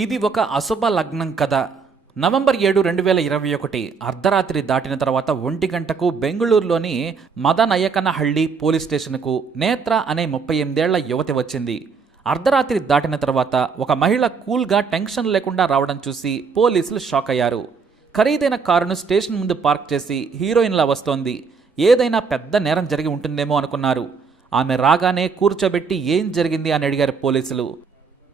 ఇది ఒక అశుభ లగ్నం కథ. నవంబర్ 7, 2021 అర్ధరాత్రి దాటిన తర్వాత 1 గంటకు బెంగళూరులోని మదనయ్యకనహళ్లి పోలీస్ స్టేషన్కు నేత్ర అనే 38 ఏళ్ల యువతి వచ్చింది. అర్ధరాత్రి దాటిన తర్వాత ఒక మహిళ కూల్గా టెన్షన్ లేకుండా రావడం చూసి పోలీసులు షాక్ అయ్యారు. ఖరీదైన కారును స్టేషన్ ముందు పార్క్ చేసి హీరోయిన్లా వస్తోంది. ఏదైనా పెద్ద నేరం జరిగి ఉంటుందేమో అనుకున్నారు. ఆమె రాగానే కూర్చోబెట్టి ఏం జరిగింది అని అడిగారు పోలీసులు.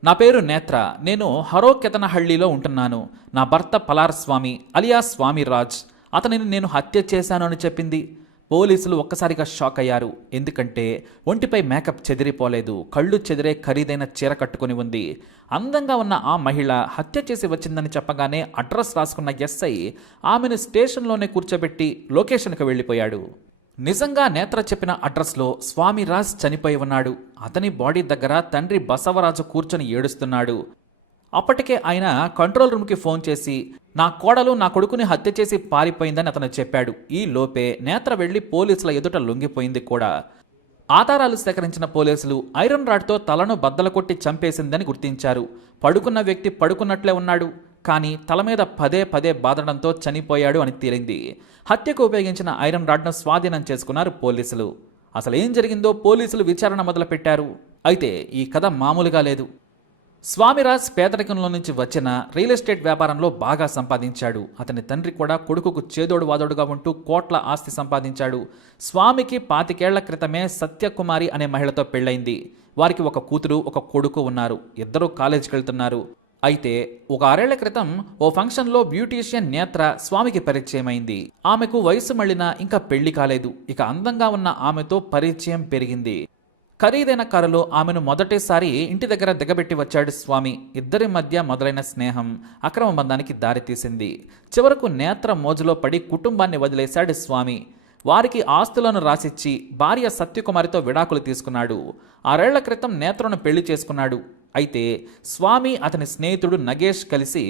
నా పేరు నేత్ర, నేను హరోకెతనహళ్లిలో ఉంటున్నాను. నా భర్త పలార్ స్వామి అలియా స్వామి రాజ్, అతనిని నేను హత్య చేశాను అని చెప్పింది. పోలీసులు ఒక్కసారిగా షాక్ అయ్యారు. ఎందుకంటే ఒంటిపై మేకప్ చెదిరిపోలేదు, కళ్ళు చెదిరే ఖరీదైన చీర కట్టుకుని ఉంది. అందంగా ఉన్న ఆ మహిళ హత్య చేసి వచ్చిందని చెప్పగానే అడ్రస్ రాసుకున్న ఎస్ఐ ఆమెను స్టేషన్లోనే కూర్చోబెట్టి లొకేషన్కి వెళ్ళిపోయాడు. నిజంగా నేత్ర చెప్పిన అడ్రస్లో స్వామిరాజ్ చనిపోయి ఉన్నాడు. అతని బాడీ దగ్గర తండ్రి బసవరాజు కూర్చొని ఏడుస్తున్నాడు. అప్పటికే ఆయన కంట్రోల్ రూమ్కి ఫోన్ చేసి నా కోడలు నా కొడుకుని హత్య చేసి పారిపోయిందని అతను చెప్పాడు. ఈ లోపే నేత్ర వెళ్లి పోలీసుల ఎదుట లొంగిపోయింది కూడా. ఆధారాలు సేకరించిన పోలీసులు ఐరన్ రాడ్తో తలను బద్దలు కొట్టి చంపేసిందని గుర్తించారు. పడుకున్న వ్యక్తి పడుకున్నట్లే ఉన్నాడు, కానీ తల మీద పదే పదే బాదడంతో చనిపోయాడు అని తేలింది. హత్యకు ఉపయోగించిన ఐరన్ రాడ్ను స్వాధీనం చేసుకున్నారు పోలీసులు. అసలు ఏం జరిగిందో పోలీసులు విచారణ మొదలుపెట్టారు. అయితే ఈ కథ మామూలుగా లేదు. స్వామిరాజ్ పేదరికంలో నుంచి వచ్చిన రియల్ ఎస్టేట్ వ్యాపారంలో బాగా సంపాదించాడు. అతని తండ్రి కూడా కొడుకుకు చేదోడు వాదోడుగా ఉంటూ కోట్ల ఆస్తి సంపాదించాడు. స్వామికి 25 ఏళ్ల క్రితమే సత్యకుమారి అనే మహిళతో పెళ్ళైంది. వారికి ఒక కూతురు ఒక కొడుకు ఉన్నారు. ఇద్దరూ కాలేజీకి వెళ్తున్నారు. అయితే ఒక 6 ఏళ్ల క్రితం ఓ ఫంక్షన్లో బ్యూటీషియన్ నేత్ర స్వామికి పరిచయమైంది. ఆమెకు వయసు మళ్ళినా ఇంకా పెళ్లి కాలేదు. ఇక అందంగా ఉన్న ఆమెతో పరిచయం పెరిగింది. ఖరీదైన కారులో ఆమెను మొదటిసారి ఇంటి దగ్గర దిగబెట్టి వచ్చాడు స్వామి. ఇద్దరి మధ్య మొదలైన స్నేహం అక్రమ బంధానికి దారితీసింది. చివరకు నేత్ర మోజులో పడి కుటుంబాన్ని వదిలేశాడు స్వామి. వారికి ఆస్తులను రాసిచ్చి భార్య సత్యకుమారితో విడాకులు తీసుకున్నాడు. 6 ఏళ్ల క్రితం నేత్రను పెళ్లి చేసుకున్నాడు. అయితే స్వామి అతని స్నేహితుడు నగేష్ కలిసి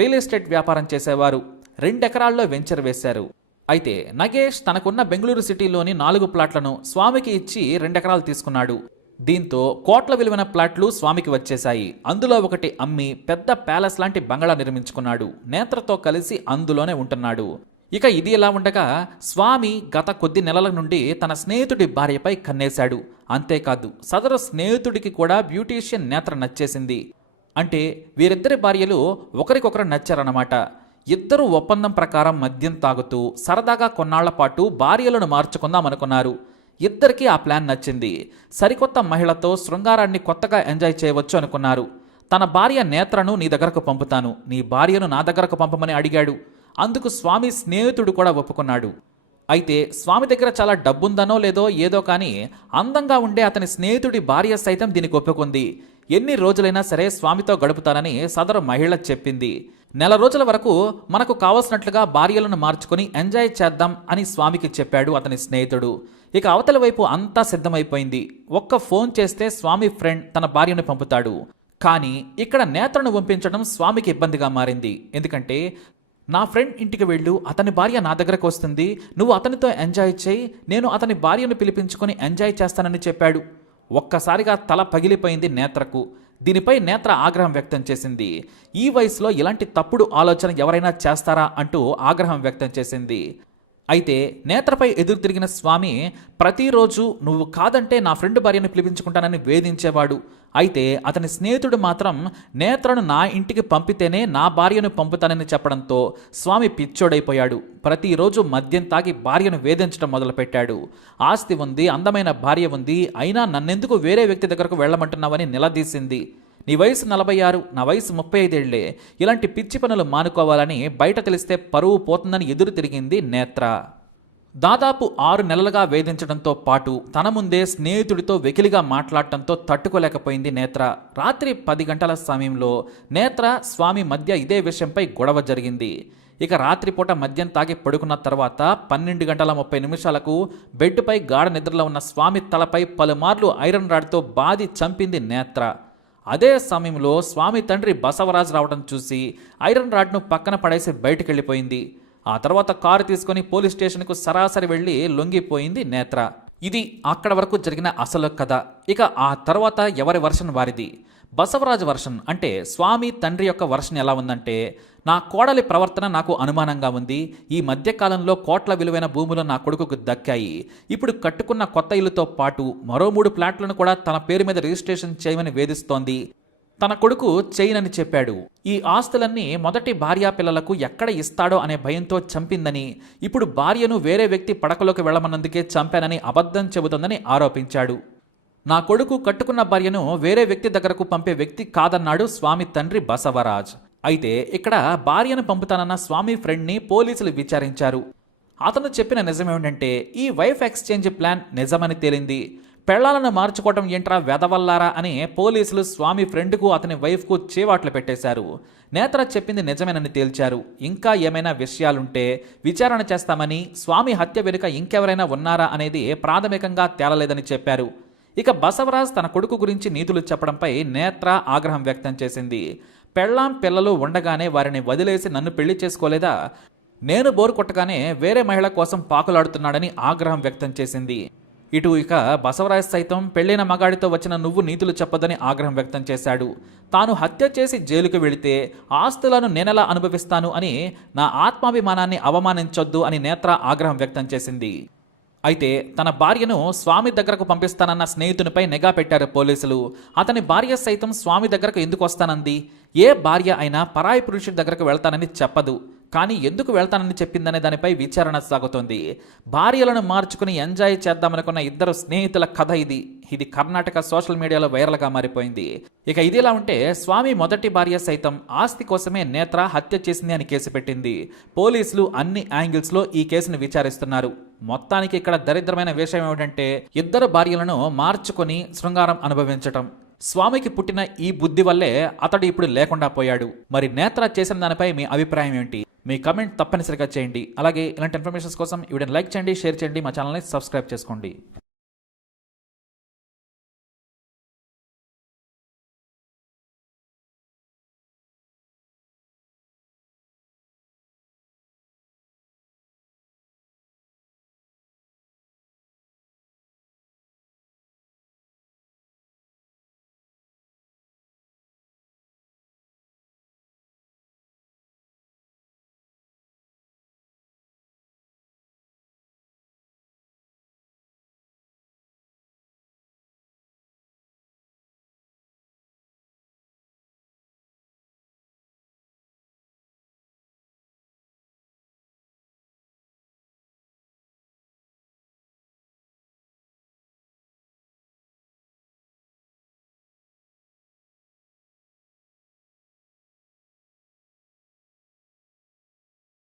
రియల్ ఎస్టేట్ వ్యాపారం చేసేవారు. 2 ఎకరాల్లో వెంచర్ వేశారు. అయితే నగేష్ తనకున్న బెంగళూరు సిటీలోని 4 ప్లాట్లను స్వామికి ఇచ్చి 2 ఎకరాలు తీసుకున్నాడు. దీంతో కోట్ల విలువైన ప్లాట్లు స్వామికి వచ్చేశాయి. అందులో ఒకటి అమ్మి పెద్ద ప్యాలెస్ లాంటి బంగళా నిర్మించుకున్నాడు. నేత్రతో కలిసి అందులోనే ఉంటున్నాడు. ఇక ఇది ఇలా ఉండగా స్వామి గత కొద్ది నెలల నుండి తన స్నేహితుడి భార్యపై కన్నేశాడు. అంతేకాదు సదరు స్నేహితుడికి కూడా బ్యూటీషియన్ నేత్ర నచ్చేసింది. అంటే వీరిద్దరి భార్యలు ఒకరికొకరు నచ్చారన్నమాట. ఇద్దరు ఒప్పందం ప్రకారం మద్యం తాగుతూ సరదాగా కొన్నాళ్ల పాటు భార్యలను మార్చుకుందాం అనుకున్నారు. ఇద్దరికీ ఆ ప్లాన్ నచ్చింది. సరికొత్త మహిళతో శృంగారాన్ని కొత్తగా ఎంజాయ్ చేయవచ్చు అనుకున్నారు. తన భార్య నేత్రను నీ దగ్గరకు పంపుతాను, నీ భార్యను నా దగ్గరకు పంపమని అడిగాడు. అందుకు స్వామి స్నేహితుడు కూడా ఒప్పుకున్నాడు. అయితే స్వామి దగ్గర చాలా డబ్బుందనో లేదో ఏదో కానీ అందంగా ఉండే అతని స్నేహితుడి భార్య సైతం దీనికి ఒప్పుకుంది. ఎన్ని రోజులైనా సరే స్వామితో గడుపుతానని సదరు మహిళ చెప్పింది. నెల రోజుల వరకు మనకు కావలసినట్లుగా భార్యలను మార్చుకుని ఎంజాయ్ చేద్దాం అని స్వామికి చెప్పాడు అతని స్నేహితుడు. ఇక అవతల వైపు అంతా సిద్ధమైపోయింది. ఒక్క ఫోన్ చేస్తే స్వామి ఫ్రెండ్ తన భార్యను పంపుతాడు. కానీ ఇక్కడ నేత్రను పంపించడం స్వామికి ఇబ్బందిగా మారింది. ఎందుకంటే నా ఫ్రెండ్ ఇంటికి వెళ్ళు, అతని భార్య నా దగ్గరకు వస్తుంది, నువ్వు అతనితో ఎంజాయ్ చేయి, నేను అతని భార్యను పిలిపించుకొని ఎంజాయ్ చేస్తానని చెప్పాడు. ఒక్కసారిగా తల పగిలిపోయింది నేత్రకు. దీనిపై నేత్ర ఆగ్రహం వ్యక్తం చేసింది. ఈ వయసులో ఇలాంటి తప్పుడు ఆలోచన ఎవరైనా చేస్తారా అంటూ ఆగ్రహం వ్యక్తం చేసింది. అయితే నేత్రపై ఎదురు తిరిగిన స్వామి ప్రతిరోజు నువ్వు కాదంటే నా ఫ్రెండ్ భార్యను పిలిపించుకుంటానని వేధించేవాడు. అయితే అతని స్నేహితుడు మాత్రం నేత్రను నా ఇంటికి పంపితేనే నా భార్యను పంపుతానని చెప్పడంతో స్వామి పిచ్చోడైపోయాడు. ప్రతిరోజు మద్యం తాగి భార్యను వేధించడం మొదలుపెట్టాడు. ఆస్తి ఉంది, అందమైన భార్య ఉంది, అయినా నన్నెందుకు వేరే వ్యక్తి దగ్గరకు వెళ్ళమంటున్నావని నిలదీసింది. నీ వయసు 46, నా వయసు 35 ఏళ్లే. ఇలాంటి పిచ్చి పనులు మానుకోవాలని బయట తెలిస్తే పరువు పోతుందని ఎదురు తిరిగింది నేత్ర. దాదాపు 6 నెలలుగా వేధించడంతో పాటు తన ముందే స్నేహితుడితో వెకిలిగా మాట్లాడటంతో తట్టుకోలేకపోయింది నేత్ర. రాత్రి 10 గంటల సమయంలో నేత్ర స్వామి మధ్య ఇదే విషయంపై గొడవ జరిగింది. ఇక రాత్రిపూట మద్యం తాగి పడుకున్న తర్వాత 12:30 బెడ్పై గాఢ నిద్రలో ఉన్న స్వామి తలపై పలుమార్లు ఐరన్ రాడ్తో బాది చంపింది నేత్ర. అదే సమయంలో స్వామి తండ్రి బసవరాజు రావడం చూసి ఐరన్ రాడ్ను పక్కన పడేసి బయటికి వెళ్ళిపోయింది. ఆ తర్వాత కారు తీసుకుని పోలీస్ స్టేషన్కు సరాసరి వెళ్లి లొంగిపోయింది నేత్ర. ఇది అక్కడ వరకు జరిగిన అసలు కథ. ఇక ఆ తర్వాత ఎవరి వర్షన్ వారిది. బసవరాజు వర్షన్ అంటే స్వామి తండ్రి యొక్క వర్షన్ ఎలా ఉందంటే, నా కోడలి ప్రవర్తన నాకు అనుమానంగా ఉంది. ఈ మధ్యకాలంలో కోట్ల విలువైన భూములు నా కొడుకుకు దక్కాయి. ఇప్పుడు కట్టుకున్న కొత్త ఇల్లుతో పాటు మరో 3 ఫ్లాట్లను కూడా తన పేరు మీద రిజిస్ట్రేషన్ చేయమని వేధిస్తోంది. తన కొడుకు చేయనని చెప్పాడు. ఈ ఆస్తులన్నీ మొదటి భార్యా పిల్లలకు ఎక్కడ ఇస్తాడో అనే భయంతో చంపిందని, ఇప్పుడు భార్యను వేరే వ్యక్తి పడకలోకి వెళ్లమన్నందుకే చంపానని అబద్ధం చెబుతోందని ఆరోపించాడు. నా కొడుకు కట్టుకున్న భార్యను వేరే వ్యక్తి దగ్గరకు పంపే వ్యక్తి కాదన్నాడు స్వామి తండ్రి బసవరాజ్. అయితే ఇక్కడ భార్యను పంపుతానన్న స్వామి ఫ్రెండ్ని పోలీసులు విచారించారు. అతను చెప్పిన నిజమేమిటంటే, ఈ వైఫ్ ఎక్స్చేంజ్ ప్లాన్ నిజమని తేలింది. పెళ్లాలను మార్చుకోవటం ఏంట్రా వెదవల్లారా అని పోలీసులు స్వామి ఫ్రెండ్కు అతని వైఫ్కు చేవాట్లు పెట్టేశారు. నేత్ర చెప్పింది నిజమేనని తేల్చారు. ఇంకా ఏమైనా విషయాలుంటే విచారణ చేస్తామని, స్వామి హత్య వెనుక ఇంకెవరైనా ఉన్నారా అనేది ప్రాథమికంగా తేలలేదని చెప్పారు. ఇక బసవరాజ్ తన కొడుకు గురించి నీతులు చెప్పడంపై నేత్ర ఆగ్రహం వ్యక్తం చేసింది. పెళ్ళాం పిల్లలు ఉండగానే వారిని వదిలేసి నన్ను పెళ్లి చేసుకోలేదా? నేను బోరు కొట్టగానే వేరే మహిళ కోసం పాకులాడుతున్నాడని ఆగ్రహం వ్యక్తం చేసింది. ఇక బసవరాజ్ సైతం పెళ్లిన మగాడితో వచ్చిన నువ్వు నీతులు చెప్పదని ఆగ్రహం వ్యక్తం చేశాడు. తాను హత్య చేసి జైలుకు వెళితే ఆస్తులను నేనెలా అనుభవిస్తాను అని నా ఆత్మాభిమానాన్ని అవమానించొద్దు అని నేత్ర ఆగ్రహం వ్యక్తం చేసింది. అయితే తన భార్యను స్వామి దగ్గరకు పంపిస్తానన్న స్నేహితునిపై నిఘా పెట్టారు పోలీసులు. అతని భార్య సైతం స్వామి దగ్గరకు ఎందుకు వస్తానంది? ఏ భార్య అయినా పరాయి పురుషుడి దగ్గరకు వెళ్తానని చెప్పదు, కానీ ఎందుకు వెళ్తానని చెప్పిందనే దానిపై విచారణ సాగుతోంది. భార్యలను మార్చుకుని ఎంజాయ్ చేద్దామనుకున్న ఇద్దరు స్నేహితుల కథ ఇది కర్ణాటక సోషల్ మీడియాలో వైరల్గా మారిపోయింది. ఇక ఇదిలా ఉంటే స్వామి మొదటి భార్య సైతం ఆస్తి కోసమే నేత్ర హత్య చేసింది అని కేసు పెట్టింది. పోలీసులు అన్ని యాంగిల్స్లో ఈ కేసును విచారిస్తున్నారు. మొత్తానికి ఇక్కడ దరిద్రమైన విషయం ఏమిటంటే, ఇద్దరు భార్యలను మార్చుకొని శృంగారం అనుభవించటం. స్వామికి పుట్టిన ఈ బుద్ధి వల్లే అతడు ఇప్పుడు లేకుండా పోయాడు. మరి నేత్ర చేసిన దానిపై మీ అభిప్రాయం ఏంటి? మీ కమెంట్ తప్పనిసరిగా చేయండి. అలాగే ఇలాంటి ఇన్ఫర్మేషన్స్ కోసం ఈ వీడియోని లైక్ చేయండి, షేర్ చేయండి, మా ఛానల్ని సబ్స్క్రైబ్ చేసుకోండి.